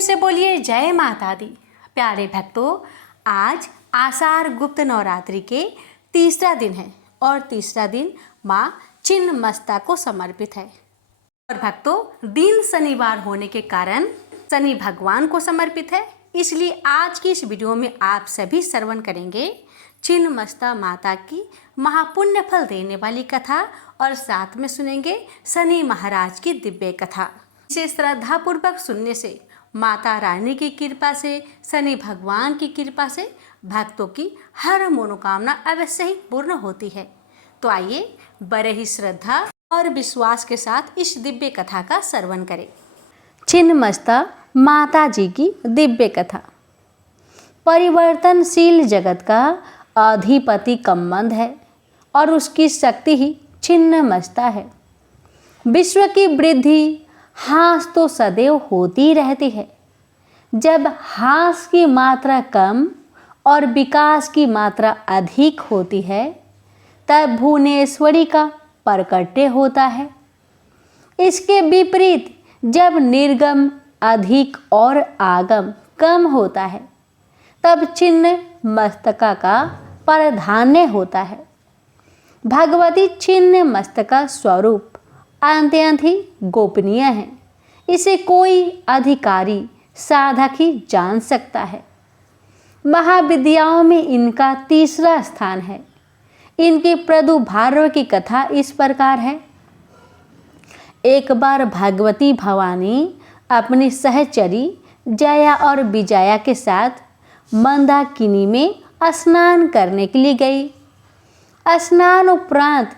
से बोलिए जय माता दी। प्यारे भक्तों, आज आषाढ़ गुप्त नवरात्रि के तीसरा दिन है और तीसरा दिन माँ छिन्नमस्ता को समर्पित है। और भक्तों, दिन शनिवार होने के कारण शनि भगवान को समर्पित है, इसलिए आज की इस वीडियो में आप सभी श्रवण करेंगे छिन्नमस्ता माता की महापुण्य फल देने वाली कथा और साथ में सुनेंगे शनि महाराज की दिव्य कथा। इसे श्रद्धापूर्वक सुनने से माता रानी की कृपा से, शनि भगवान की कृपा से भक्तों की हर मनोकामना अवश्य ही पूर्ण होती है। तो आइए बड़े ही श्रद्धा और विश्वास के साथ इस दिव्य कथा का श्रवण करें। छिन्नमस्ता माता जी की दिव्य कथा। परिवर्तनशील जगत का अधिपति कम्मंद है और उसकी शक्ति ही छिन्नमस्ता है। विश्व की वृद्धि हास तो सदैव होती रहती है। जब हास की मात्रा कम और विकास की मात्रा अधिक होती है, तब भुवनेश्वरी का प्रकट्य होता है। इसके विपरीत जब निर्गम अधिक और आगम कम होता है, तब छिन्नमस्तिका का प्राधान्य होता है। भगवती छिन्नमस्तिका स्वरूप अत्यंत ही गोपनीय है। इसे कोई अधिकारी साधक ही जान सकता है। महाविद्याओं में इनका तीसरा स्थान है। इनके प्रादुर्भाव की कथा इस प्रकार है। एक बार भगवती भवानी अपनी सहचरी जया और विजया के साथ मंदाकिनी में स्नान करने के लिए गई। स्नान उपरांत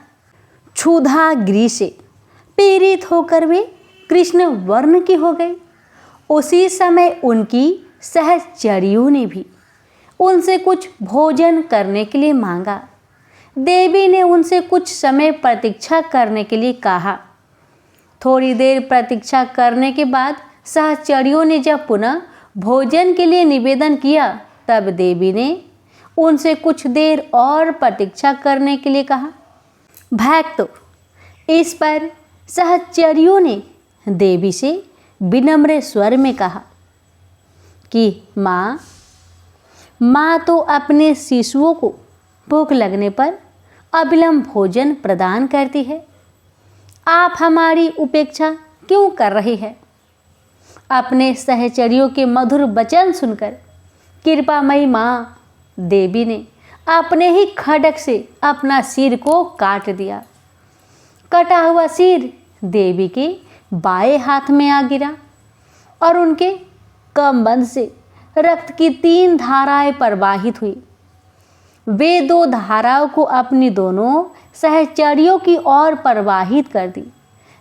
क्षुधाग्नि से पीड़ित होकर वे कृष्ण वर्ण की हो गई। उसी समय उनकी सहचरियों ने भी उनसे कुछ भोजन करने के लिए मांगा। देवी ने उनसे कुछ समय प्रतीक्षा करने के लिए कहा। थोड़ी देर प्रतीक्षा करने के बाद सहचरियों ने जब पुनः भोजन के लिए निवेदन किया, तब देवी ने उनसे कुछ देर और प्रतीक्षा करने के लिए कहा। भक्तों, इस पर सहचरियों ने देवी से विनम्र स्वर में कहा कि माँ तो अपने शिशुओं को भूख लगने पर अविलंब भोजन प्रदान करती है। आप हमारी उपेक्षा क्यों कर रही है? अपने सहचरियों के मधुर वचन सुनकर कृपामयी माँ देवी ने अपने ही खड्ग से अपना सिर को काट दिया। कटा हुआ सिर देवी के बाएं हाथ में आ गिरा और उनके कमबंध से रक्त की 3 धाराएं प्रवाहित हुई। वे 2 धाराओं को अपनी दोनों सहचरियों की ओर प्रवाहित कर दी,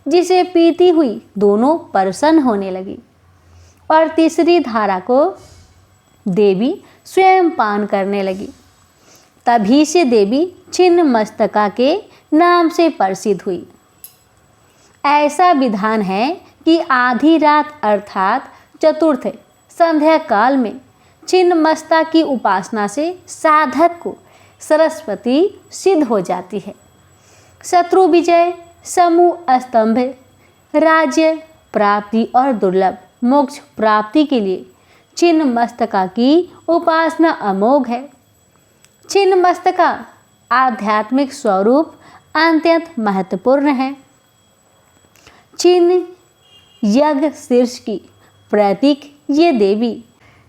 जिसे पीती हुई दोनों प्रसन्न होने लगी और तीसरी धारा को देवी स्वयं पान करने लगी। तभी से देवी छिन्नमस्तिका के नाम से प्रसिद्ध हुई। ऐसा विधान है कि आधी रात अर्थात चतुर्थ संध्या काल में छिन्नमस्ता की उपासना से साधक को सरस्वती सिद्ध हो जाती है। शत्रु विजय, समूह स्तंभ, राज्य प्राप्ति और दुर्लभ मोक्ष प्राप्ति के लिए छिन्नमस्तिका की उपासना अमोघ है। छिन्नमस्तिका आध्यात्मिक स्वरूप अत्यंत महत्वपूर्ण है। छिन्न यज्ञ शीर्ष की प्रतीक ये देवी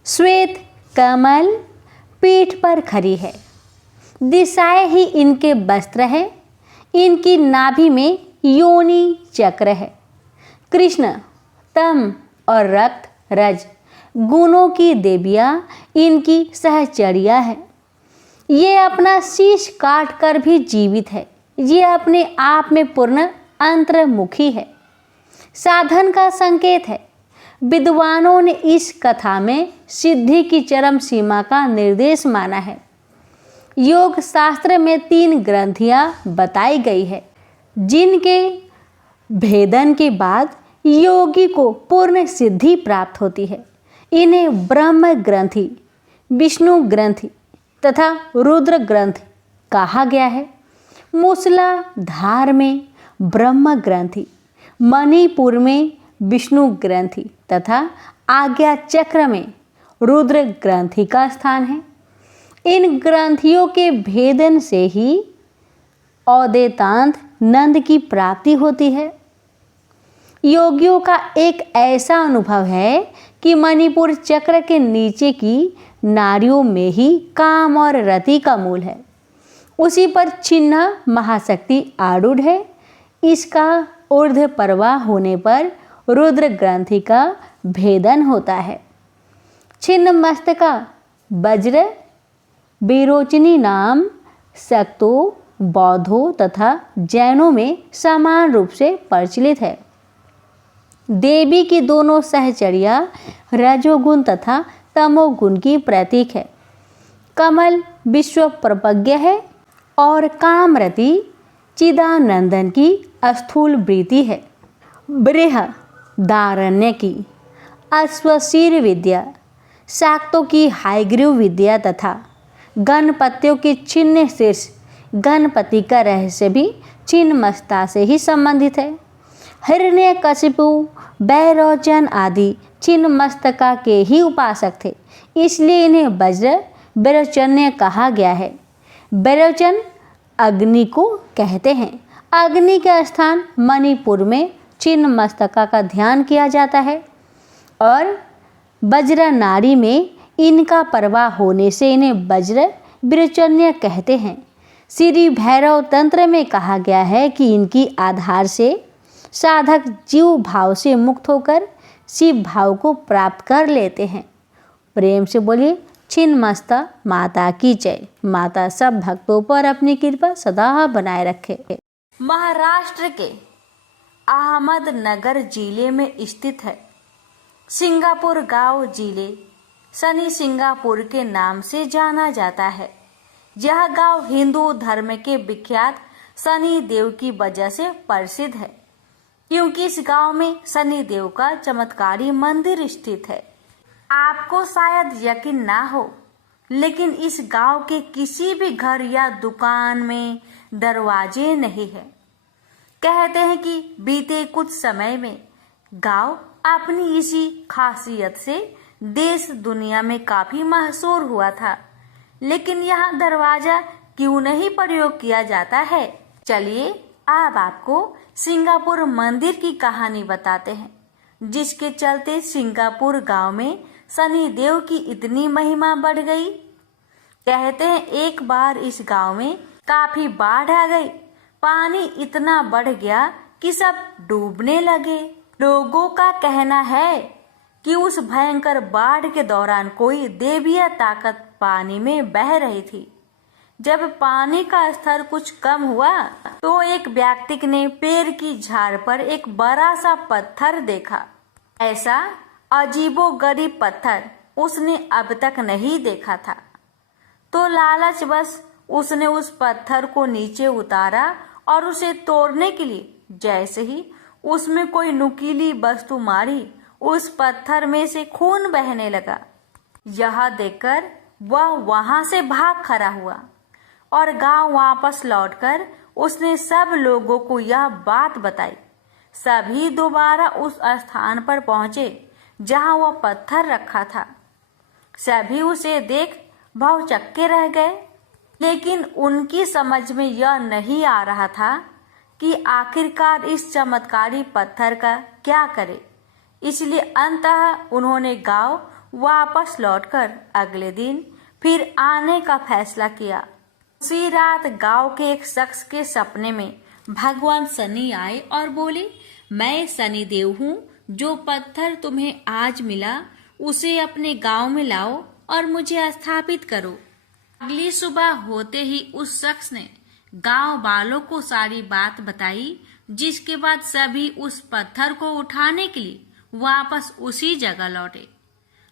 श्वेत कमल पीठ पर खड़ी है। दिशाएं ही इनके वस्त्र है। इनकी नाभि में योनि चक्र है। कृष्ण तम और रक्त रज गुणों की देवियां इनकी सहचरिया है। ये अपना शीश काट कर भी जीवित है। ये अपने आप में पूर्ण अंतर्मुखी है, साधन का संकेत है। विद्वानों ने इस कथा में सिद्धि की चरम सीमा का निर्देश माना है। योग शास्त्र में 3 ग्रंथियां बताई गई है, जिनके भेदन के बाद योगी को पूर्ण सिद्धि प्राप्त होती है। इन्हें ब्रह्म ग्रंथि, विष्णु ग्रंथि तथा रुद्र ग्रंथि कहा गया है। मूसलाधार में ब्रह्म ग्रंथि, मणिपुर में विष्णु ग्रंथि तथा आज्ञा चक्र में रुद्र ग्रंथि का स्थान है। इन ग्रंथियों के भेदन से ही औदेतांत नंद की प्राप्ति होती है। योगियों का एक ऐसा अनुभव है कि मणिपुर चक्र के नीचे की नाड़ियों में ही काम और रति का मूल है। उसी पर चिन्ह महाशक्ति आरूढ़ है। इसका ऊर्ध्व प्रवाह होने पर रुद्र ग्रंथि का भेदन होता है। छिन्न मस्तका वज्र विरोचनी नाम शक्तों, बौद्धों तथा जैनों में समान रूप से प्रचलित है। देवी की दोनों सहचर्या रजोगुण तथा तमोगुण की प्रतीक है। कमल विश्व प्रपज्ञ है और कामरति चिदानंदन की स्थूल वृत्ति है। बृहदारण्य की अश्वशीर विद्या, शाक्तों की हायग्रीव विद्या तथा गणपतियों की छिन्न शीर्ष गणपति का रहस्य भी छिन्नमस्ता से ही संबंधित है। हिरण्यकशिपु, बैरोचन आदि छिन्नमस्तका के ही उपासक थे, इसलिए इन्हें वज्र बैरोचन्य कहा गया है। बैरोचन अग्नि को कहते हैं। अग्नि के स्थान मणिपुर में छिन्नमस्तका का ध्यान किया जाता है और वज्र नाड़ी में इनका प्रवाह होने से इन्हें वज्र बैरोचन्य कहते हैं। श्री भैरव तंत्र में कहा गया है कि इनकी आधार से साधक जीव भाव से मुक्त होकर शिव भाव को प्राप्त कर लेते हैं। प्रेम से बोलिए छिन्नमस्ता माता की जय। माता सब भक्तों पर अपनी कृपा सदा बनाए रखे। महाराष्ट्र के अहमदनगर जिले में स्थित है। सिंगापुर गांव जिले शनि सिंगापुर के नाम से जाना जाता है। यह गांव हिंदू धर्म के विख्यात शनि देव की वजह से प्रसिद्ध है, क्योंकि इस गांव में शनि देव का चमत्कारी मंदिर स्थित है। आपको शायद यकीन ना हो, लेकिन इस गांव के किसी भी घर या दुकान में दरवाजे नहीं है। कहते हैं कि बीते कुछ समय में गांव अपनी इसी खासियत से देश दुनिया में काफी मशहूर हुआ था, लेकिन यहाँ दरवाजा क्यों नहीं प्रयोग किया जाता है? चलिए अब आपको सिंगापुर मंदिर की कहानी बताते हैं, जिसके चलते सिंगापुर गांव में शनि देव की इतनी महिमा बढ़ गई। कहते हैं एक बार इस गांव में काफी बाढ़ आ गई। पानी इतना बढ़ गया कि सब डूबने लगे। लोगों का कहना है कि उस भयंकर बाढ़ के दौरान कोई देवीय ताकत पानी में बह रही थी। जब पानी का स्तर कुछ कम हुआ तो एक व्यक्ति ने पेड़ की झाड़ पर एक बड़ा सा पत्थर देखा। ऐसा अजीबोगरीब पत्थर उसने अब तक नहीं देखा था। तो लालचवश उसने उस पत्थर को नीचे उतारा और उसे तोड़ने के लिए जैसे ही उसमें कोई नुकीली वस्तु मारी, उस पत्थर में से खून बहने लगा। यह देखकर वह वहां से भाग खड़ा हुआ और गांव वापस लौटकर उसने सब लोगों को यह बात बताई। सभी दोबारा उस स्थान पर पहुंचे जहां वह पत्थर रखा था। सभी उसे देख भौचक्के रह गए, लेकिन उनकी समझ में यह नहीं आ रहा था कि आखिरकार इस चमत्कारी पत्थर का क्या करे। इसलिए अंततः उन्होंने गांव वापस लौटकर अगले दिन फिर आने का फैसला किया। उसी रात गांव के एक शख्स के सपने में भगवान शनि आए और बोले, मैं शनि देव हूँ, जो पत्थर तुम्हें आज मिला उसे अपने गांव में लाओ और मुझे स्थापित करो। अगली सुबह होते ही उस शख्स ने गांव वालों को सारी बात बताई, जिसके बाद सभी उस पत्थर को उठाने के लिए वापस उसी जगह लौटे।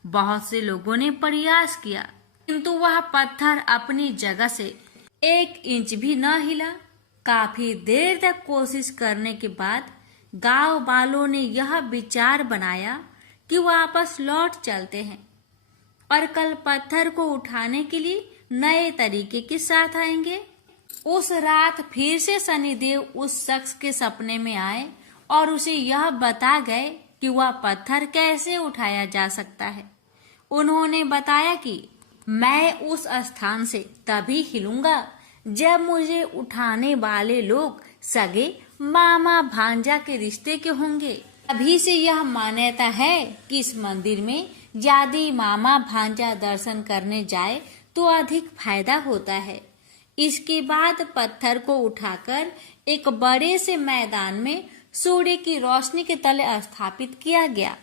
बहुत से लोगों ने प्रयास किया, किंतु वह पत्थर अपनी जगह से 1 इंच भी न हिला। काफी देर तक कोशिश करने के बाद गांव वालों ने यह विचार बनाया कि वापस लौट चलते हैं और कल पत्थर को उठाने के लिए नए तरीके के साथ आएंगे। उस रात फिर से शनिदेव उस शख्स के सपने में आए और उसे यह बता गए कि वह पत्थर कैसे उठाया जा सकता है। उन्होंने बताया कि मैं उस स्थान से तभी हिलूंगा जब मुझे उठाने वाले लोग सगे मामा भांजा के रिश्ते के होंगे। अभी से यह मान्यता है कि इस मंदिर में यदि मामा भांजा दर्शन करने जाए तो अधिक फायदा होता है। इसके बाद पत्थर को उठाकर एक बड़े से मैदान में सूर्य की रोशनी के तले स्थापित किया गया।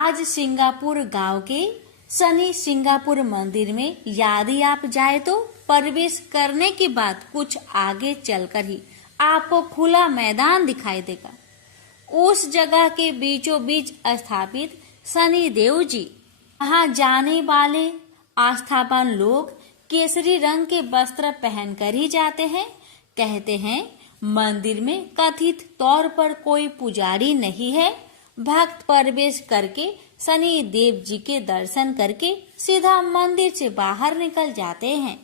आज सिंगापुर गांव के शनि सिंगापुर मंदिर में यदि आप जाए तो प्रवेश करने के बाद कुछ आगे चलकर ही आपको खुला मैदान दिखाई देगा। उस जगह के बीचों बीच स्थापित शनि देव जी, वहां जाने वाले आस्थावान लोग केसरी रंग के वस्त्र पहनकर ही जाते हैं। कहते हैं मंदिर में कथित तौर पर कोई पुजारी नहीं है। भक्त प्रवेश करके शनि देव जी के दर्शन करके सीधा मंदिर से बाहर निकल जाते हैं।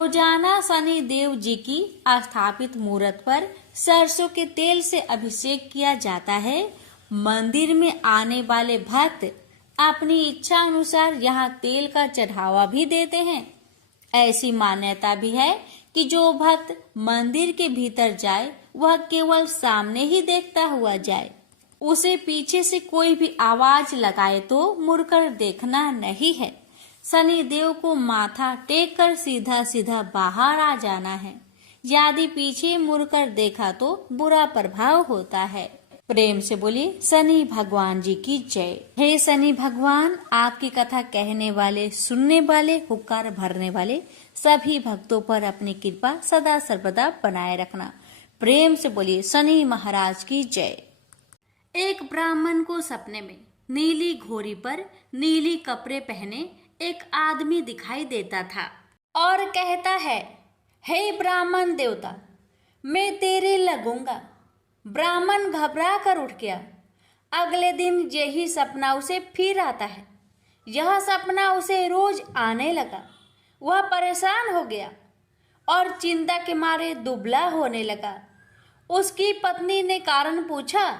रोजाना शनि देव जी की स्थापित मूर्त पर सरसों के तेल से अभिषेक किया जाता है। मंदिर में आने वाले भक्त अपनी इच्छा अनुसार यहाँ तेल का चढ़ावा भी देते हैं। ऐसी मान्यता भी है कि जो भक्त मंदिर के भीतर जाए वह केवल सामने ही देखता हुआ जाए, उसे पीछे से कोई भी आवाज लगाए तो मुड़कर देखना नहीं है। शनि देव को माथा टेक कर सीधा सीधा बाहर आ जाना है। यदि पीछे मुड़कर देखा तो बुरा प्रभाव होता है। प्रेम से बोलिए शनि भगवान जी की जय। हे शनि भगवान, आपकी कथा कहने वाले, सुनने वाले, हुक्कार भरने वाले सभी भक्तों पर अपनी कृपा सदा सर्वदा बनाए रखना। प्रेम से बोलिए शनि महाराज की जय। एक ब्राह्मण को सपने में नीली घोड़ी पर नीली कपड़े पहने एक आदमी दिखाई देता था और कहता है, हे ब्राह्मण देवता, मैं तेरे लगूंगा। ब्राह्मण घबरा कर उठ गया। अगले दिन यही सपना उसे फिर आता है। यह सपना उसे रोज आने लगा। वह परेशान हो गया और चिंता के मारे दुबला होने लगा। उसकी पत्नी ने कारण पूछा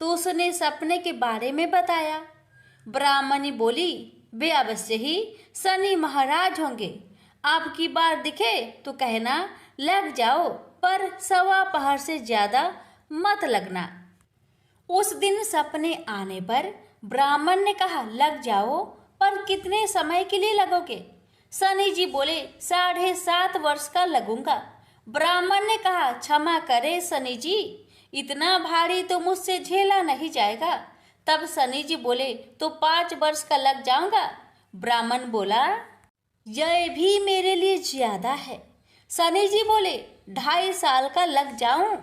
तो उसने सपने के बारे में बताया। ब्राह्मणी बोली, वे अवश्य ही शनि महाराज होंगे। आपकी बार दिखे तो कहना लग जाओ, पर सवा पहर से ज्यादा मत लगना। उस दिन सपने आने पर ब्राह्मण ने कहा, लग जाओ, पर कितने समय के लिए लगोगे? शनि जी बोले, 7.5 वर्ष का लगूंगा। ब्राह्मण ने कहा, क्षमा करे शनि जी, इतना भारी तो मुझसे झेला नहीं जाएगा। तब शनि जी बोले, तो 5 वर्ष का लग जाऊंगा। ब्राह्मण बोला, यह भी मेरे लिए ज्यादा है। शनि जी बोले, 2.5 साल का लग जाऊं।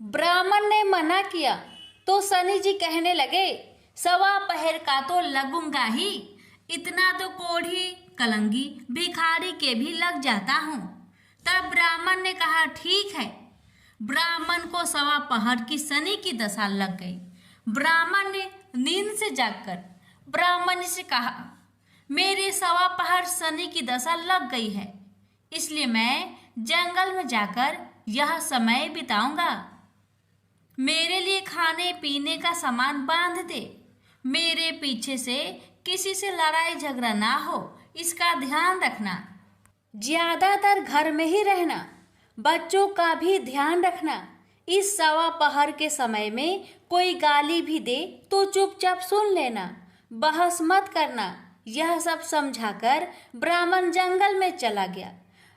ब्राह्मण ने मना किया तो शनि जी कहने लगे, सवा पहर का तो लगूंगा ही, इतना तो कोढ़ी कलंगी भिखारी के भी लग जाता हूँ। तब ब्राह्मण ने कहा, ठीक है। ब्राह्मण को सवा पहर की शनि की दशा लग गई। ब्राह्मण ने नींद से जागकर ब्राह्मण से कहा, मेरे सवा पहर शनि की दशा लग गई है, इसलिए मैं जंगल में जाकर यह समय बिताऊंगा। मेरे लिए खाने पीने का सामान बांध दे। मेरे पीछे से किसी से लड़ाई झगड़ा ना हो, इसका ध्यान रखना। ज्यादातर घर में ही रहना। बच्चों का भी ध्यान रखना। इस सवा पहर के समय में कोई गाली भी दे तो चुपचाप सुन लेना, बहस मत करना। यह सब समझाकर ब्राह्मण जंगल में चला गया।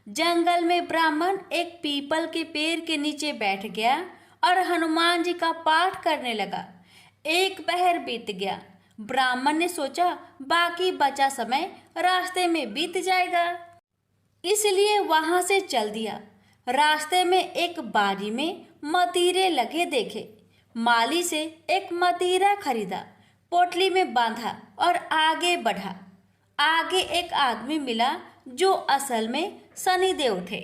जंगल में ब्राह्मण एक पीपल के पेड़ के नीचे बैठ गया और हनुमान जी का पाठ करने लगा। 1 पहर बीत गया। ब्राह्मण ने सोचा बाकी बचा समय रास्ते में बीत जाएगा, इसलिए वहां से चल दिया। रास्ते में एक बारी में मतीरे लगे देखे। माली से एक मतीरा खरीदा, पोटली में बांधा और आगे बढ़ा। आगे एक आदमी मिला जो असल में शनिदेव थे।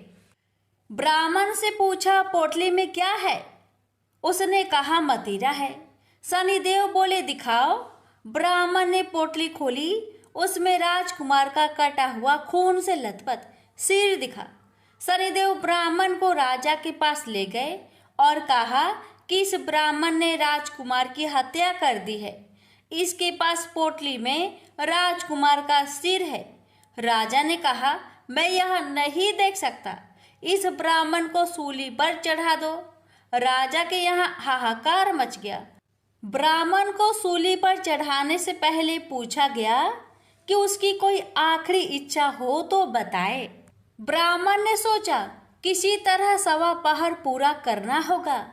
ब्राह्मण से पूछा, पोटली में क्या है? उसने कहा, मतीरा है। शनिदेव बोले, दिखाओ। ब्राह्मण ने पोटली खोली। उसमें राजकुमार का कटा हुआ खून से लथपथ सिर दिखा। शनिदेव ब्राह्मण को राजा के पास ले गए और कहा कि इस ब्राह्मण ने राजकुमार की हत्या कर दी है। इसके पास पोटली में राजकुमार का सिर है। राजा ने कहा, मैं यह नहीं देख सकता, इस ब्राह्मण को सूली पर चढ़ा दो। राजा के यहाँ हाहाकार मच गया। ब्राह्मण को सूली पर चढ़ाने से पहले पूछा गया कि उसकी कोई आखिरी इच्छा हो तो बताए। ब्राह्मण ने सोचा किसी तरह 1.25 पहर पूरा करना होगा।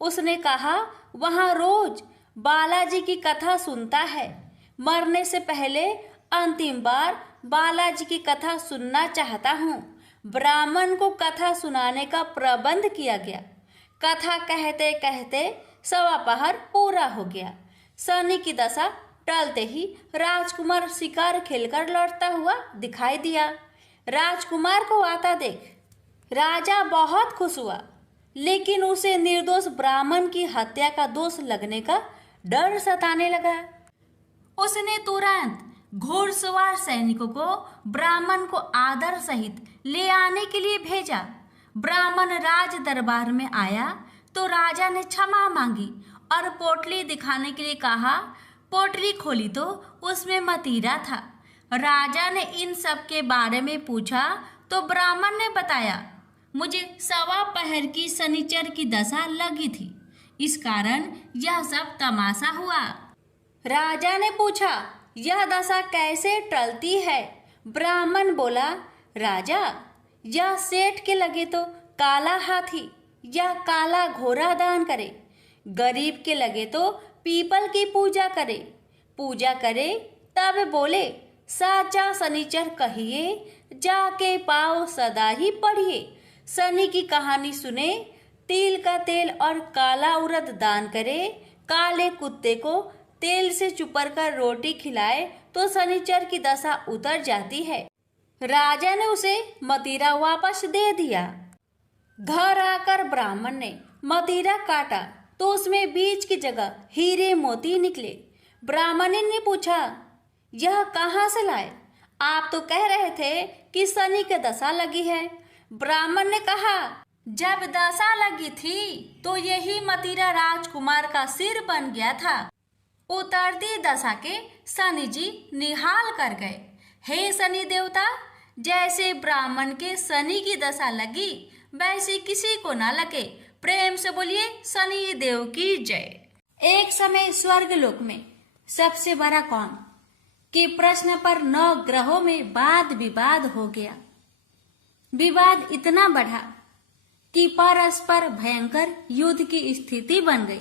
उसने कहा, वहाँ रोज बालाजी की कथा सुनता है, मरने से पहले अंतिम बार बालाजी की कथा सुनना चाहता हूँ। ब्राह्मण को कथा सुनाने का प्रबंध किया गया। कथा कहते कहते 1.25 पहर पूरा हो गया। शनि की दशा टलते ही राजकुमार शिकार खेलकर लौटता हुआ दिखाई दिया। राजकुमार को आता देख राजा बहुत खुश हुआ, लेकिन उसे निर्दोष ब्राह्मण की हत्या का दोष लगने का डर सताने लगा। उसने तुरंत घोड़सवार सैनिकों को ब्राह्मण को आदर सहित ले आने के लिए भेजा। ब्राह्मण राज दरबार में आया तो राजा ने क्षमा मांगी और पोटली दिखाने के लिए कहा। पोटली खोली तो उसमें मतीरा था। राजा ने इन सब के बारे में पूछा तो ब्राह्मण ने बताया, मुझे 1.25 पहर की शनिचर की दशा लगी थी, इस कारण यह सब तमाशा हुआ। राजा ने पूछा, यह दशा कैसे टलती है? ब्राह्मण बोला, राजा, यह सेठ के लगे तो काला हाथी या काला घोड़ा दान करे, गरीब के लगे तो पीपल की पूजा करे तब बोले, साचा शनिचर कहिए, जाके पाओ सदा ही पढ़िए। शनि की कहानी सुने, तिल का तेल और काला उड़द दान करे, काले कुत्ते को तेल से चुपर कर रोटी खिलाए तो शनिचर की दशा उतर जाती है। राजा ने उसे मतीरा वापस दे दिया। घर आकर ब्राह्मण ने मतीरा काटा तो उसमें बीज की जगह हीरे मोती निकले। ब्राह्मण ने पूछा, यह कहाँ से लाए? आप तो कह रहे थे कि शनि की दशा लगी है। ब्राह्मण ने कहा, जब दशा लगी थी तो यही मतीरा राजकुमार का सिर बन गया था। उतरती दशा के शनि जी निहाल कर गए। हे शनि देवता, जैसे ब्राह्मण के शनि की दशा लगी वैसी किसी को न लगे। प्रेम से बोलिए शनि देव की जय। एक समय स्वर्ग लोक में सबसे बड़ा कौन के प्रश्न पर 9 ग्रहों में वाद विवाद हो गया। विवाद इतना बढ़ा कि परस्पर भयंकर युद्ध की स्थिति बन गई।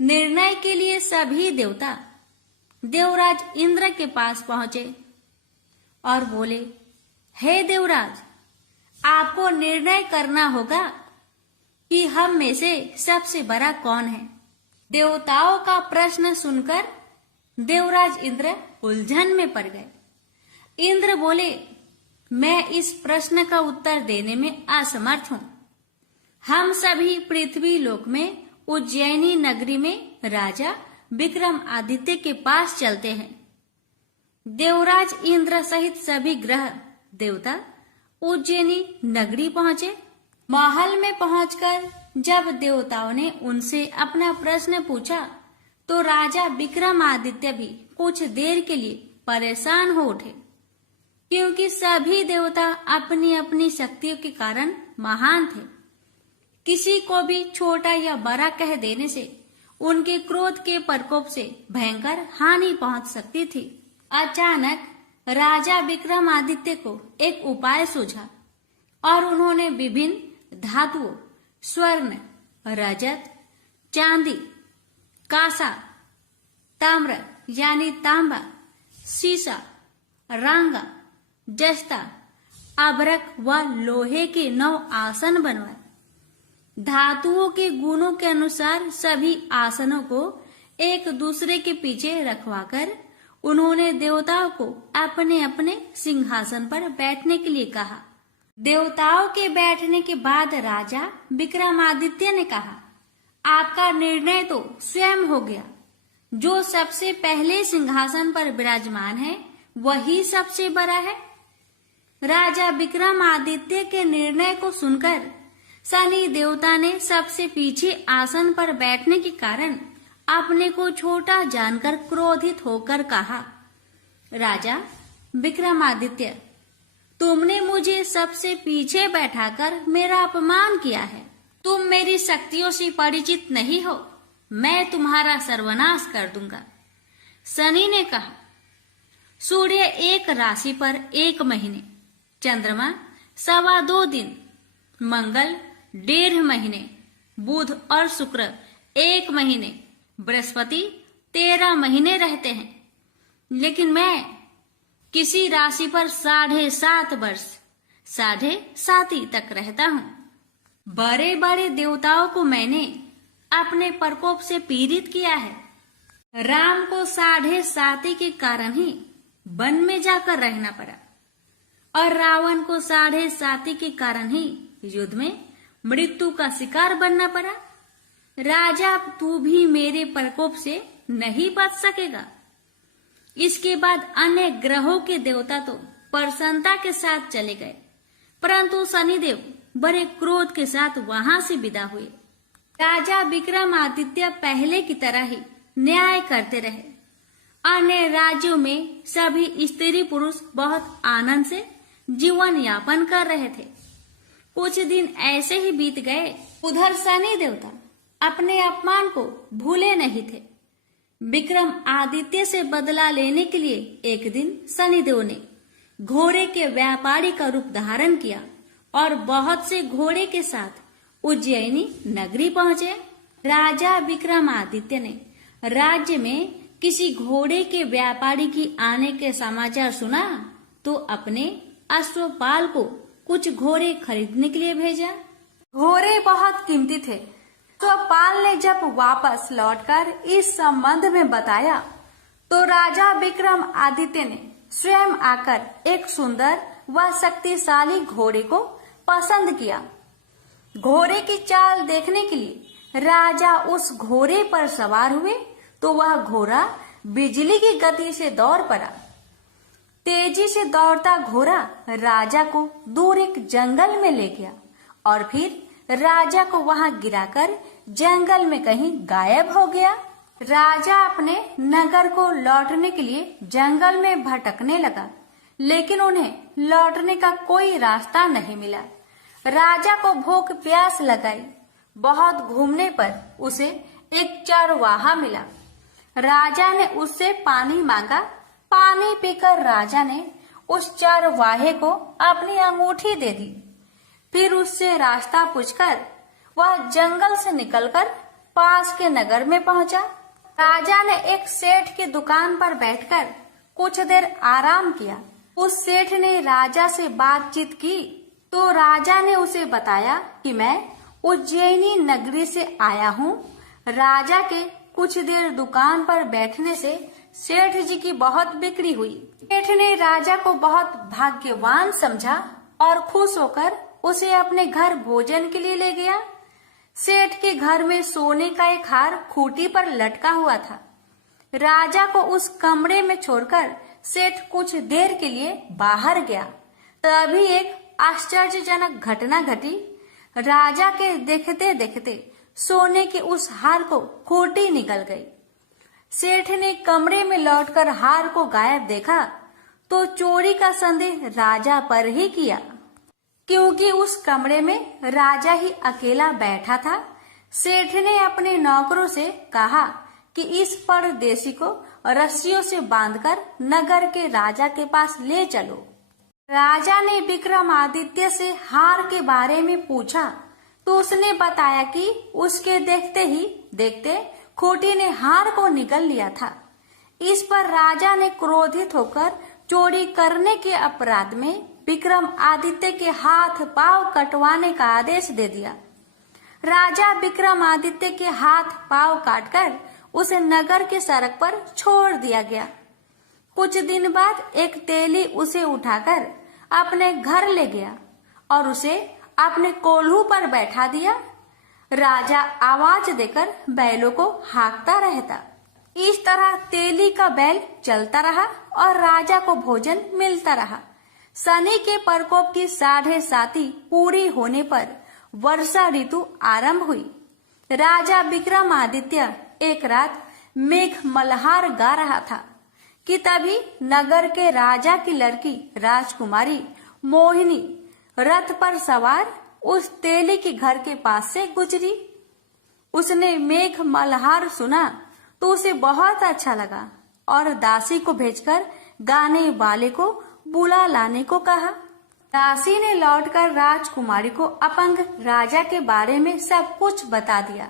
निर्णय के लिए सभी देवता देवराज इंद्र के पास पहुंचे और बोले, हे देवराज, आपको निर्णय करना होगा कि हम में से सबसे बड़ा कौन है। देवताओं का प्रश्न सुनकर देवराज इंद्र उलझन में पड़ गए। इंद्र बोले, मैं इस प्रश्न का उत्तर देने में असमर्थ हूँ। हम सभी पृथ्वी लोक में उज्जैनी नगरी में राजा विक्रमादित्य के पास चलते हैं। देवराज इंद्र सहित सभी ग्रह देवता उज्जैनी नगरी पहुंचे। महल में पहुंचकर जब देवताओं ने उनसे अपना प्रश्न पूछा तो राजा विक्रमादित्य भी कुछ देर के लिए परेशान हो उठे, क्योंकि सभी देवता अपनी अपनी शक्तियों के कारण महान थे। किसी को भी छोटा या बड़ा कह देने से उनके क्रोध के प्रकोप से भयंकर हानि पहुंच सकती थी। अचानक राजा विक्रमादित्य को एक उपाय सूझा और उन्होंने विभिन्न धातुओं स्वर्ण, रजत, चांदी, कांसा, ताम्र यानी तांबा, सीसा, रांगा, जस्ता, अभ्रक व लोहे के 9 आसन बनवाए। धातुओं के गुणों के अनुसार सभी आसनों को एक दूसरे के पीछे रखवाकर उन्होंने देवताओं को अपने अपने सिंहासन पर बैठने के लिए कहा। देवताओं के बैठने के बाद राजा विक्रमादित्य ने कहा, आपका निर्णय तो स्वयं हो गया। जो सबसे पहले सिंहासन पर विराजमान है वही सबसे बड़ा है। राजा विक्रमादित्य के निर्णय को सुनकर शनि देवता ने सबसे पीछे आसन पर बैठने के कारण अपने को छोटा जानकर क्रोधित होकर कहा, राजा विक्रमादित्य, तुमने मुझे सबसे पीछे बैठाकर मेरा अपमान किया है। तुम मेरी शक्तियों से परिचित नहीं हो, मैं तुम्हारा सर्वनाश कर दूंगा। शनि ने कहा, सूर्य एक राशि पर 1 महीने, चंद्रमा 2.25 दिन, मंगल 1.5 महीने, बुध और शुक्र 1 महीने, बृहस्पति 13 महीने रहते हैं, लेकिन मैं किसी राशि पर 7.5 वर्ष 7.5 तक रहता हूँ। बड़े बड़े देवताओं को मैंने अपने प्रकोप से पीड़ित किया है। राम को 7.5 के कारण ही वन में जाकर रहना पड़ा और रावण को 7.5 के कारण ही युद्ध में मृत्यु का शिकार बनना पड़ा। राजा, तू भी मेरे प्रकोप से नहीं बच सकेगा। इसके बाद अन्य ग्रहों के देवता तो प्रसन्नता के साथ चले गए, परंतु शनिदेव बड़े क्रोध के साथ वहां से विदा हुए। राजा विक्रमादित्य पहले की तरह ही न्याय करते रहे। अन्य राज्यों में सभी स्त्री पुरुष बहुत आनंद से जीवन यापन कर रहे थे। कुछ दिन ऐसे ही बीत गए। उधर शनि देवता अपने अपमान को भूले नहीं थे। विक्रम आदित्य से बदला लेने के लिए एक दिन शनिदेव ने घोड़े के व्यापारी का रूप धारण किया और बहुत से घोड़े के साथ उज्जैनी नगरी पहुंचे। राजा विक्रमादित्य ने राज्य में किसी घोड़े के व्यापारी की आने के समाचार सुना तो अपने अश्वपाल को कुछ घोड़े खरीदने के लिए भेजा। घोड़े बहुत कीमती थे। तो पाल ने जब वापस लौटकर इस संबंध में बताया तो राजा विक्रम आदित्य ने स्वयं आकर एक सुंदर व शक्तिशाली घोड़े को पसंद किया। घोड़े की चाल देखने के लिए राजा उस घोड़े पर सवार हुए तो वह घोड़ा बिजली की गति से दौड़ पड़ा। तेजी से दौड़ता घोड़ा राजा को दूर एक जंगल में ले गया और फिर राजा को वहां गिराकर जंगल में कहीं गायब हो गया। राजा अपने नगर को लौटने के लिए जंगल में भटकने लगा, लेकिन उन्हें लौटने का कोई रास्ता नहीं मिला। राजा को भूख प्यास लगाई। बहुत घूमने पर उसे एक चरवाहा मिला। राजा ने उससे पानी मांगा। पानी पीकर राजा ने उस चरवाहे को अपनी अंगूठी दे दी। फिर उससे रास्ता पूछकर वह जंगल से निकलकर पास के नगर में पहुंचा। राजा ने एक सेठ की दुकान पर बैठकर कुछ देर आराम किया। उस सेठ ने राजा से बातचीत की तो राजा ने उसे बताया कि मैं उज्जैनी नगरी से आया हूँ। राजा के कुछ देर दुकान पर बैठने से सेठ जी की बहुत बिक्री हुई। सेठ ने राजा को बहुत भाग्यवान समझा और खुश होकर उसे अपने घर भोजन के लिए ले गया। सेठ के घर में सोने का एक हार खूंटी पर लटका हुआ था। राजा को उस कमरे में छोड़कर सेठ कुछ देर के लिए बाहर गया। तभी एक आश्चर्यजनक घटना घटी। राजा के देखते देखते सोने के उस हार को खूंटी निकल गई। सेठ ने कमरे में लौटकर हार को गायब देखा तो चोरी का संदेह राजा पर ही किया, क्योंकि उस कमरे में राजा ही अकेला बैठा था। सेठ ने अपने नौकरों से कहा कि इस परदेशी को रस्सियों से बांधकर नगर के राजा के पास ले चलो। राजा ने विक्रमादित्य से हार के बारे में पूछा तो उसने बताया कि उसके देखते ही देखते खूंटी ने हार को निगल लिया था। इस पर राजा ने क्रोधित होकर चोरी करने के अपराध में विक्रमादित्य के हाथ पांव कटवाने का आदेश दे दिया। राजा विक्रमादित्य के हाथ पांव काटकर उसे नगर के सड़क पर छोड़ दिया गया। कुछ दिन बाद एक तेली उसे उठाकर अपने घर ले गया और उसे अपने कोल्हू पर बैठा दिया। राजा आवाज देकर बैलों को हाँकता रहता। इस तरह तेली का बैल चलता रहा और राजा को भोजन मिलता रहा। शनि के प्रकोप की 7.5 पूरी होने पर वर्षा ऋतु आरंभ हुई। राजा विक्रमादित्य एक रात मेघ मल्हार गा रहा था कि तभी नगर के राजा की लड़की राजकुमारी मोहिनी रथ पर सवार उस तेली के घर के पास से गुजरी। उसने मेघ मल्हार सुना तो उसे बहुत अच्छा लगा और दासी को भेजकर गाने वाले को बुला लाने को कहा। दासी ने लौटकर राजकुमारी को अपंग राजा के बारे में सब कुछ बता दिया।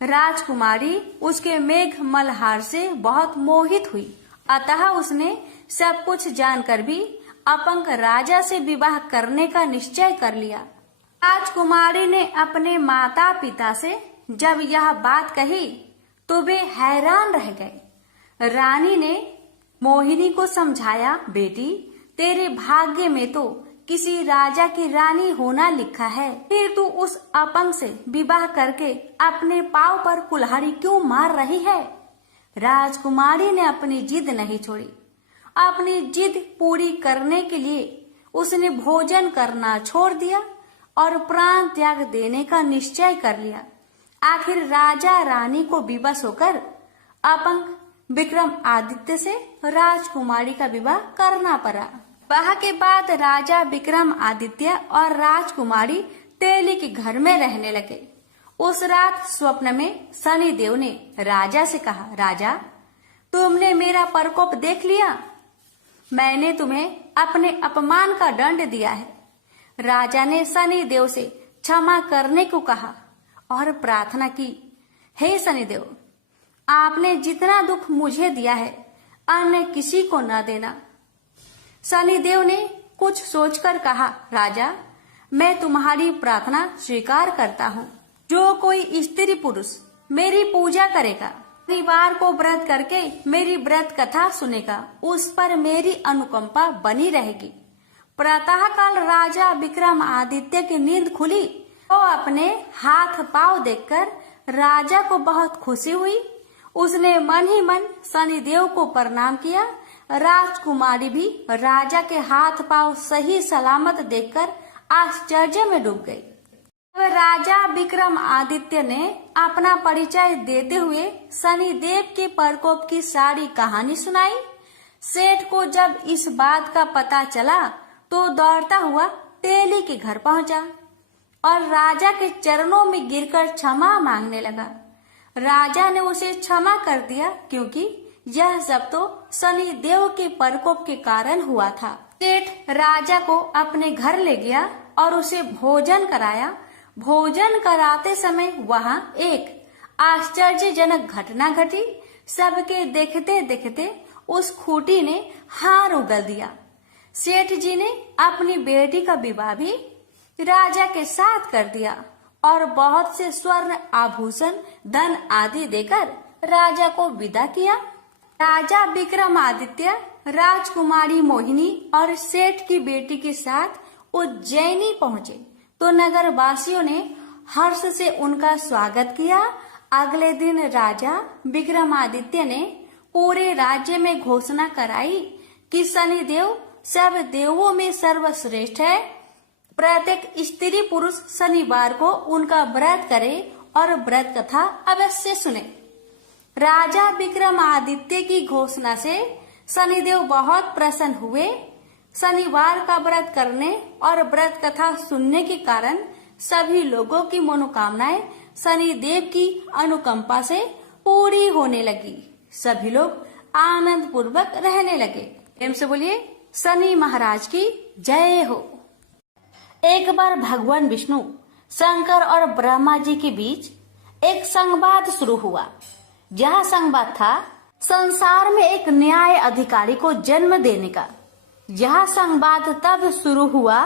राजकुमारी उसके मेघ मल्हार से बहुत मोहित हुई, अतः उसने सब कुछ जानकर भी अपंग राजा से विवाह करने का निश्चय कर लिया। राजकुमारी ने अपने माता पिता से जब यह बात कही तो वे हैरान रह गए। रानी ने मोहिनी को समझाया, बेटी तेरे भाग्य में तो किसी राजा की रानी होना लिखा है, फिर तू उस अपंग से विवाह करके अपने पांव पर कुल्हाड़ी क्यों मार रही है। राजकुमारी ने अपनी जिद नहीं छोड़ी। अपनी जिद पूरी करने के लिए उसने भोजन करना छोड़ दिया और प्राण त्याग देने का निश्चय कर लिया। आखिर राजा रानी को विवश होकर अपंग विक्रमादित्य से राजकुमारी का विवाह करना पड़ा। विवाह के बाद राजा विक्रमादित्य और राजकुमारी तेली के घर में रहने लगे। उस रात स्वप्न में शनिदेव ने राजा से कहा, राजा तुमने मेरा प्रकोप देख लिया, मैंने तुम्हें अपने अपमान का दंड दिया है। राजा ने शनिदेव से क्षमा करने को कहा और प्रार्थना की, हे शनिदेव, आपने जितना दुख मुझे दिया है अन्य किसी को न देना। शनिदेव ने कुछ सोचकर कहा, राजा मैं तुम्हारी प्रार्थना स्वीकार करता हूँ। जो कोई स्त्री पुरुष मेरी पूजा करेगा, शनिवार को व्रत करके मेरी व्रत कथा सुनेगा, उस पर मेरी अनुकंपा बनी रहेगी। प्रातः काल राजा विक्रमादित्य की नींद खुली तो अपने हाथ पांव देखकर राजा को बहुत खुशी हुई। उसने मन ही मन शनिदेव को प्रणाम किया। राजकुमारी भी राजा के हाथ पांव सही सलामत देखकर आश्चर्य में डूब गई। राजा विक्रमादित्य ने अपना परिचय देते हुए शनिदेव के प्रकोप की सारी कहानी सुनाई। सेठ को जब इस बात का पता चला तो दौड़ता हुआ तेली के घर पहुंचा और राजा के चरणों में गिरकर क्षमा मांगने लगा। राजा ने उसे क्षमा कर दिया क्योंकि यह सब तो शनिदेव के प्रकोप के कारण हुआ था। सेठ राजा को अपने घर ले गया और उसे भोजन कराया। भोजन कराते समय वहां एक आश्चर्यजनक घटना घटी। सबके देखते देखते उस खूंटी ने हार उगल दिया। सेठ जी ने अपनी बेटी का विवाह भी राजा के साथ कर दिया और बहुत से स्वर्ण आभूषण धन आदि देकर राजा को विदा किया। राजा विक्रमादित्य राजकुमारी मोहिनी और सेठ की बेटी के साथ उज्जैनी पहुँचे तो नगर वासियों ने हर्ष से उनका स्वागत किया। अगले दिन राजा विक्रमादित्य ने पूरे राज्य में घोषणा कराई कि शनिदेव सब देवों में सर्वश्रेष्ठ है। प्रत्येक स्त्री पुरुष शनिवार को उनका व्रत करे और व्रत कथा अवश्य सुने। राजा विक्रमादित्य की घोषणा से शनिदेव बहुत प्रसन्न हुए। शनिवार का व्रत करने और व्रत कथा सुनने के कारण सभी लोगों की मनोकामनाएं शनिदेव की अनुकंपा से पूरी होने लगी। सभी लोग आनंद पूर्वक रहने लगे। प्रेम से बोलिए शनि महाराज की जय हो। एक बार भगवान विष्णु, शंकर और ब्रह्मा जी के बीच एक संवाद शुरू हुआ। यह संवाद था संसार में एक न्याय अधिकारी को जन्म देने का। यह संवाद तब शुरू हुआ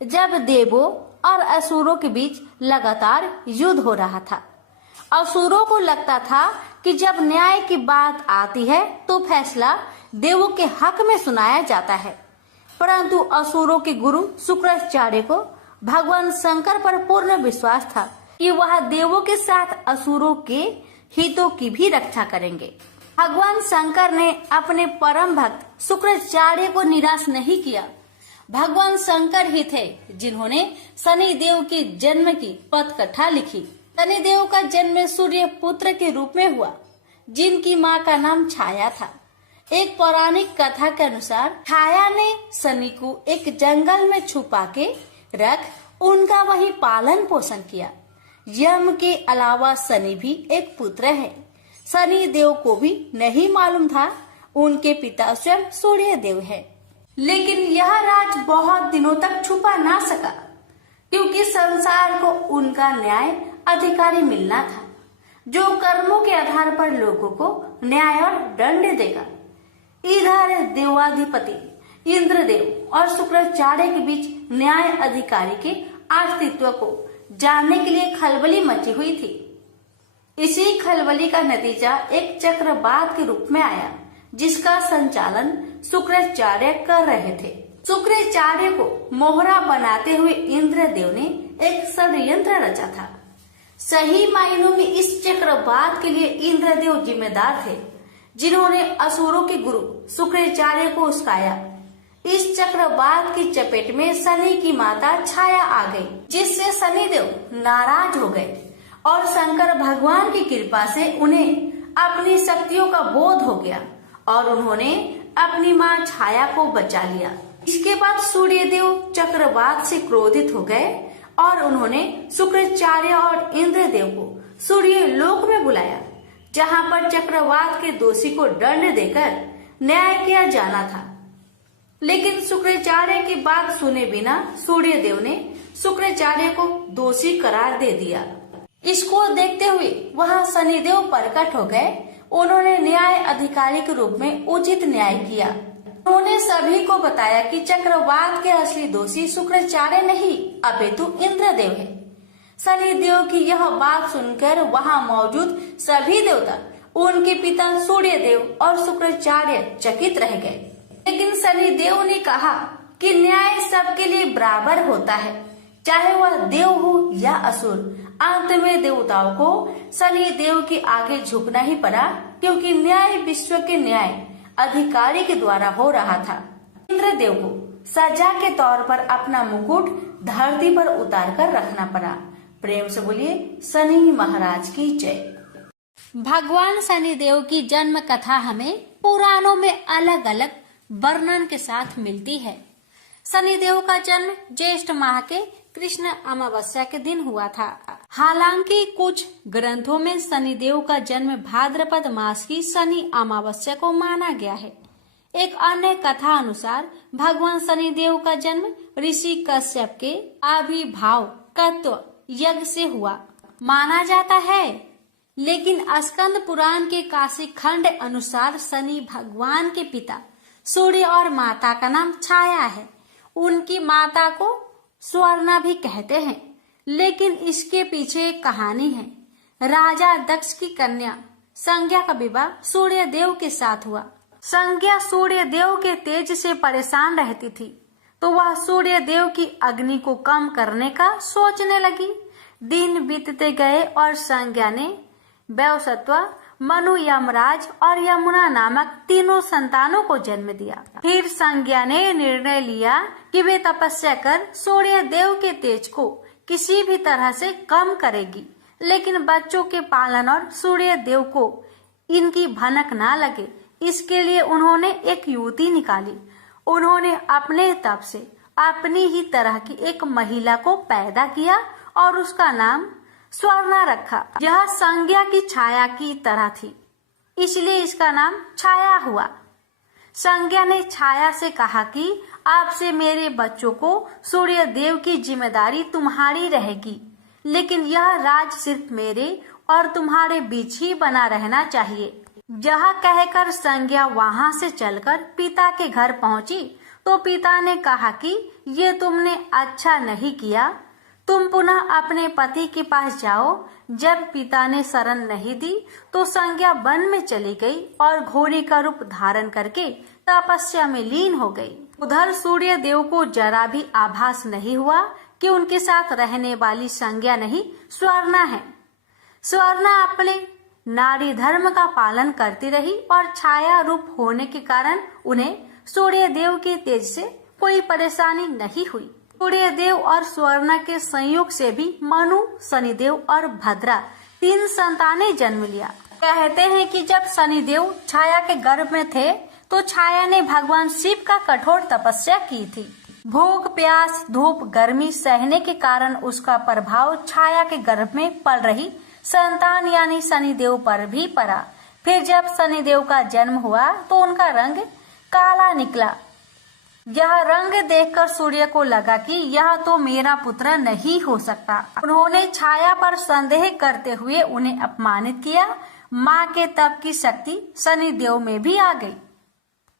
जब देवों और असुरों के बीच लगातार युद्ध हो रहा था। असुरों को लगता था कि जब न्याय की बात आती है तो फैसला देवों के हक में सुनाया जाता है, परंतु असुरों के गुरु शुक्राचार्य को भगवान शंकर पर पूर्ण विश्वास था कि वह देवों के साथ असुरों के हितों की भी रक्षा करेंगे। भगवान शंकर ने अपने परम भक्त शुक्राचार्य को निराश नहीं किया। भगवान शंकर ही थे जिन्होंने शनि देव के जन्म की पथ कथा लिखी। शनिदेव का जन्म सूर्य पुत्र के रूप में हुआ, जिनकी मां का नाम छाया था। एक पौराणिक कथा के अनुसार छाया ने शनि को एक जंगल में छुपा के रख उनका वही पालन पोषण किया। यम के अलावा शनि भी एक पुत्र है। शनि देव को भी नहीं मालूम था उनके पिता स्वयं सूर्य देव है। लेकिन यह राज बहुत दिनों तक छुपा ना सका, क्योंकि संसार को उनका न्याय अधिकारी मिलना था, जो कर्मों के आधार पर लोगों को न्याय और दंड देगा। इधर देवाधिपति इंद्रदेव और शुक्राचार्य के बीच न्याय अधिकारी के अस्तित्व को जानने के लिए खलबली मची हुई थी। इसी खलबली का नतीजा एक चक्रवात के रूप में आया, जिसका संचालन शुक्राचार्य कर रहे थे। शुक्राचार्य को मोहरा बनाते हुए इंद्रदेव ने एक षड्यंत्र रचा था। सही मायनों में इस चक्रवात के लिए इंद्रदेव जिम्मेदार थे, जिन्होंने असुरों के गुरु शुक्राचार्य को उस्काया। इस चक्रवात की चपेट में शनि की माता छाया आ गई, जिससे शनिदेव नाराज हो गए और शंकर भगवान की कृपा से उन्हें अपनी शक्तियों का बोध हो गया और उन्होंने अपनी मां छाया को बचा लिया। इसके बाद सूर्य देव चक्रवात से क्रोधित हो गए और उन्होंने शुक्राचार्य और इंद्रदेव को सूर्य लोक में बुलाया, जहां पर चक्रवात के दोषी को दंड देकर न्याय किया जाना था। लेकिन शुक्राचार्य की बात सुने बिना सूर्य देव ने शुक्राचार्य को दोषी करार दे दिया। इसको देखते हुए वहां शनिदेव प्रकट हो गए। उन्होंने न्याय अधिकारी के रूप में उचित न्याय किया। उन्होंने सभी को बताया कि चक्रवात के असली दोषी शुक्राचार्य नहीं अपितु इंद्रदेव है। शनिदेव की यह बात सुनकर वहां मौजूद सभी देवता, उनके पिता सूर्य देव और शुक्राचार्य चकित रह गए। लेकिन शनिदेव ने कहा कि न्याय सबके लिए बराबर होता है, चाहे वह देव हो या असुर। अंत में देवताओं को शनिदेव के आगे झुकना ही पड़ा, क्योंकि न्याय विश्व के न्याय अधिकारी के द्वारा हो रहा था। इंद्रदेव को सजा के तौर पर अपना मुकुट धरती पर उतार कर रखना पड़ा। प्रेम से बोलिए शनि महाराज की जय। भगवान शनिदेव की जन्म कथा हमें पुराणों में अलग अलग वर्णन के साथ मिलती है। शनिदेव का जन्म ज्येष्ठ माह के कृष्ण अमावस्या के दिन हुआ था। हालांकि कुछ ग्रंथों में शनिदेव का जन्म भाद्रपद मास की शनि अमावस्या को माना गया है। एक अन्य कथा अनुसार भगवान शनिदेव का जन्म ऋषि कश्यप के आविर्भाव तत्व यज्ञ से हुआ माना जाता है। लेकिन स्कंद पुराण के काशी खंड अनुसार शनि भगवान के पिता सूर्य और माता का नाम छाया है। उनकी माता को स्वर्णा भी कहते हैं। लेकिन इसके पीछे एक कहानी है। राजा दक्ष की कन्या संज्ञा का विवाह सूर्य देव के साथ हुआ। संज्ञा सूर्य देव के तेज से परेशान रहती थी, तो वह सूर्य देव की अग्नि को कम करने का सोचने लगी। दिन बीतते गए और संज्ञा ने वैवस्वत, मनु, यमराज और यमुना नामक तीनों संतानों को जन्म दिया। फिर संज्ञा ने निर्णय लिया कि वे तपस्या कर सूर्य देव के तेज को किसी भी तरह से कम करेगी, लेकिन बच्चों के पालन और सूर्य देव को इनकी भनक ना लगे, इसके लिए उन्होंने एक युवती निकाली। उन्होंने अपने तप से अपनी ही तरह की एक महिला को पैदा किया और उसका नाम स्वर्णा रखा। यह संज्ञा की छाया की तरह थी, इसलिए इसका नाम छाया हुआ। संज्ञा ने छाया से कहा कि आपसे मेरे बच्चों को सूर्य देव की जिम्मेदारी तुम्हारी रहेगी, लेकिन यह राज सिर्फ मेरे और तुम्हारे बीच ही बना रहना चाहिए। यह कहकर संज्ञा वहां से चलकर पिता के घर पहुंची, तो पिता ने कहा कि ये तुमने अच्छा नहीं किया, तुम पुनः अपने पति के पास जाओ। जब पिता ने शरण नहीं दी तो संज्ञा वन में चली गई और घोड़ी का रूप धारण करके तपस्या में लीन हो गई। उधर सूर्य देव को जरा भी आभास नहीं हुआ कि उनके साथ रहने वाली संज्ञा नहीं, स्वर्णा है। स्वर्णा अपने नारी धर्म का पालन करती रही और छाया रूप होने के कारण उन्हें सूर्य देव के तेज से कोई परेशानी नहीं हुई। सूर्यदेव और स्वर्णा के संयोग से भी मनु, शनिदेव और भद्रा 3 संतानें जन्म लिया। कहते हैं कि जब शनिदेव छाया के गर्भ में थे तो छाया ने भगवान शिव का कठोर तपस्या की थी। भूख, प्यास, धूप, गर्मी सहने के कारण उसका प्रभाव छाया के गर्भ में पल रही संतान यानी शनिदेव पर भी पड़ा। फिर जब शनिदेव का जन्म हुआ तो उनका रंग काला निकला। यह रंग देखकर सूर्य को लगा कि यह तो मेरा पुत्र नहीं हो सकता। उन्होंने छाया पर संदेह करते हुए उन्हें अपमानित किया। माँ के तप की शक्ति शनिदेव में भी आ गई।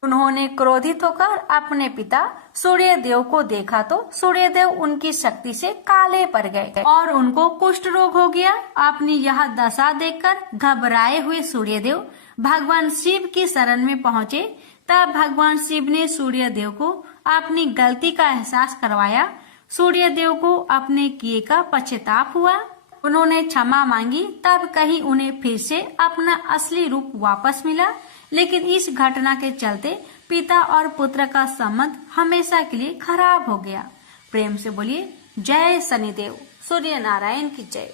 उन्होंने क्रोधित होकर अपने पिता सूर्यदेव को देखा तो सूर्यदेव उनकी शक्ति से काले पड़ गए और उनको कुष्ठ रोग हो गया। अपनी यह दशा देखकर घबराए हुए सूर्यदेव भगवान शिव की शरण में पहुँचे। तब भगवान शिव ने सूर्यदेव को अपनी गलती का एहसास करवाया। सूर्यदेव को अपने किए का पश्चाताप हुआ। उन्होंने क्षमा मांगी। तब कहीं उन्हें फिर से अपना असली रूप वापस मिला। लेकिन इस घटना के चलते पिता और पुत्र का संबंध हमेशा के लिए खराब हो गया। प्रेम से बोलिए जय शनिदेव। सूर्य नारायण की जय।